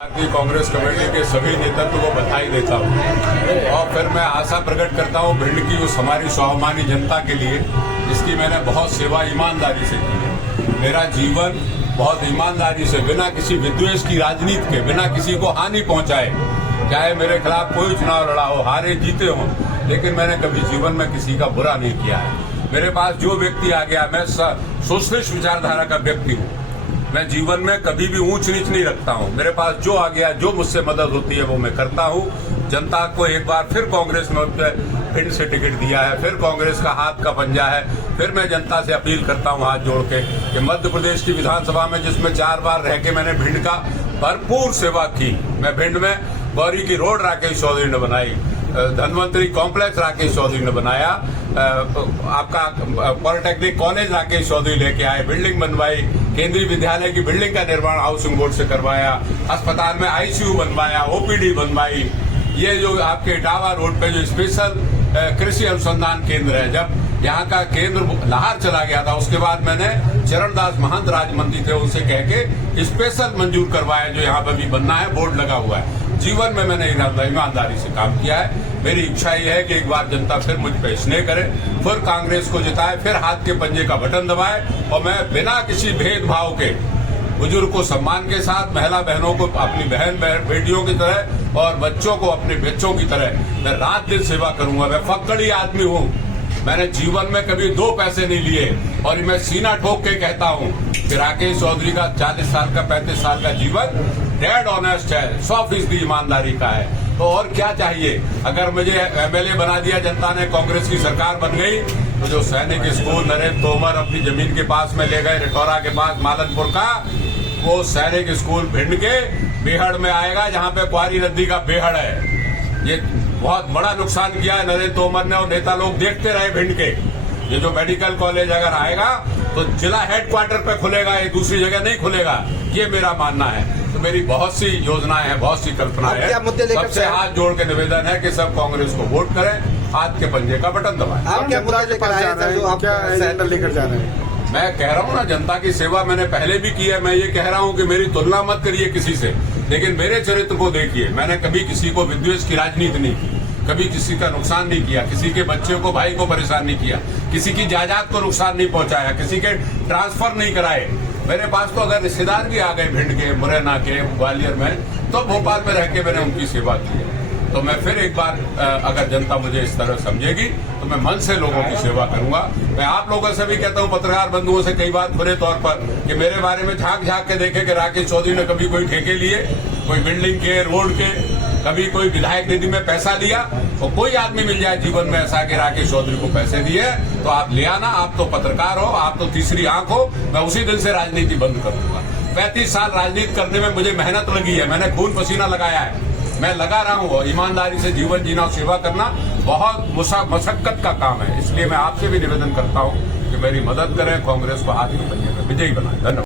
भारतीय कांग्रेस कमेटी के सभी नेतृत्व को बधाई देता हूं और फिर मैं आशा प्रकट करता हूं भिंड की उस हमारी स्वाभिमानी जनता के लिए जिसकी मैंने बहुत सेवा ईमानदारी से की है। मेरा जीवन बहुत ईमानदारी से बिना किसी विद्वेष की राजनीति के, बिना किसी को हानि पहुंचाए, चाहे मेरे खिलाफ कोई चुनाव लड़ा हो, हारे जीते हो, लेकिन मैंने कभी जीवन में किसी का बुरा नहीं किया है। मेरे पास जो व्यक्ति आ गया, मैं सोशलिस्ट विचारधारा का व्यक्ति हूँ। मैं जीवन में कभी भी ऊंच नीच नहीं रखता हूं। मेरे पास जो आ गया, जो मुझसे मदद होती है वो मैं करता हूं। जनता को एक बार फिर कांग्रेस में भिंड से टिकट दिया है, फिर कांग्रेस का हाथ का पंजा है। फिर मैं जनता से अपील करता हूं हाथ जोड़ के कि मध्य प्रदेश की विधानसभा में, जिसमें 4 बार रह के मैंने भिंड का भरपूर सेवा की। मैं भिंड में गौरी की रोड राकेश चौधरी ने बनाई, धनवंतरी कॉम्प्लेक्स राकेश चौधरी ने बनाया, आपका पॉलिटेक्निक कॉलेज राकेश चौधरी लेके आए, बिल्डिंग बनवाई, केंद्रीय विद्यालय की बिल्डिंग का निर्माण हाउसिंग बोर्ड से करवाया, अस्पताल में आईसीयू बनवाया, ओपीडी बनवाई। ये जो आपके इटावा रोड पे जो स्पेशल कृषि अनुसंधान केंद्र है, जब यहाँ का केंद्र लाहौर चला गया था, उसके बाद मैंने चरणदास महंत राज्य मंत्री थे, उनसे कह के स्पेशल मंजूर करवाया, जो यहाँ पे भी बनना है, बोर्ड लगा हुआ है। जीवन में मैंने ईमानदारी से काम किया है। मेरी इच्छा ये है कि एक बार जनता फिर मुझ पे स्नेह करे, फिर कांग्रेस को जिताए, फिर हाथ के पंजे का बटन दबाए और मैं बिना किसी भेदभाव के बुजुर्ग को सम्मान के साथ, महिला बहनों को अपनी बहन बेटियों की तरह और बच्चों को अपने बच्चों की तरह मैं रात दिन सेवा करूंगा। मैं फक्कड़ी आदमी हूं। मैंने जीवन में कभी 2 पैसे नहीं लिए और मैं सीना ठोक के कहता हूं कि राकेश चौधरी का 40 साल का 35 साल का जीवन डेड ऑनेस्ट है, 100% ईमानदारी का है। तो और क्या चाहिए? अगर मुझे एमएलए बना दिया जनता ने, कांग्रेस की सरकार बन गई, तो जो सैनिक स्कूल नरेंद्र तोमर अपनी जमीन के पास में ले गए, रिठौरा के पास मालनपुर का, वो सैनिक स्कूल भिंड के बेहड़ में आएगा, जहाँ पे क्वारी नदी का बेहड़ है। ये बहुत बड़ा नुकसान किया है नरेंद्र तोमर ने और नेता लोग देखते रहे भिंड के। ये जो मेडिकल कॉलेज अगर आएगा तो जिला हेडक्वार्टर पे खुलेगा, ये दूसरी जगह नहीं खुलेगा, ये मेरा मानना है। तो मेरी बहुत सी योजनाएं हैं, बहुत सी कल्पनाएं हैं। सबसे हाथ जोड़ के निवेदन है कि सब कांग्रेस को वोट करें, हाथ के पंजे का बटन दबाएं। आप क्या मुद्दा लेकर आ रहे हैं, जो आप सैंडल लेकर जा रहे हैं? मैं कह रहा हूँ ना, जनता की सेवा मैंने पहले भी की है। मैं ये कह रहा हूँ कि मेरी तुलना मत करिए किसी से, लेकिन मेरे चरित्र को देखिए। मैंने कभी किसी को विद्वेष की राजनीति नहीं की, कभी किसी का नुकसान नहीं किया, किसी के बच्चे को, भाई को परेशान नहीं किया, किसी की जायदाद को नुकसान नहीं पहुंचाया, किसी के ट्रांसफर नहीं कराए। मेरे पास तो अगर रिश्तेदार भी आ गए भिंड के, मुरैना के, ग्वालियर में, तो भोपाल में रह के मैंने उनकी सेवा की है। तो मैं फिर एक बार, अगर जनता मुझे इस तरह समझेगी तो मैं मन से लोगों की सेवा करूंगा। मैं आप लोगों से भी कहता हूं, पत्रकार बंधुओं से कई बात खुले तौर पर, कि मेरे बारे में झांक झांक के देखे कि राकेश चौधरी ने कभी कोई ठेके लिए, कोई बिल्डिंग के, रोड के, कभी कोई विधायक निधि में पैसा लिया। और कोई आदमी मिल जाए जीवन में ऐसा कि राकेश चौधरी को पैसे दिए, तो आप ले आना। आप तो पत्रकार हो, आप तो तीसरी आंख हो। मैं उसी दिन से राजनीति बंद कर दूंगा। 35 साल राजनीति करने में मुझे मेहनत लगी है, मैंने खून पसीना लगाया है, मैं लगा रहा हूँ। ईमानदारी से जीवन जीना और सेवा करना बहुत मशक्कत का काम है। इसलिए मैं आपसे भी निवेदन करता हूँ कि मेरी मदद करें, कांग्रेस को हाथ में विजयी बनाएं। धन्यवाद।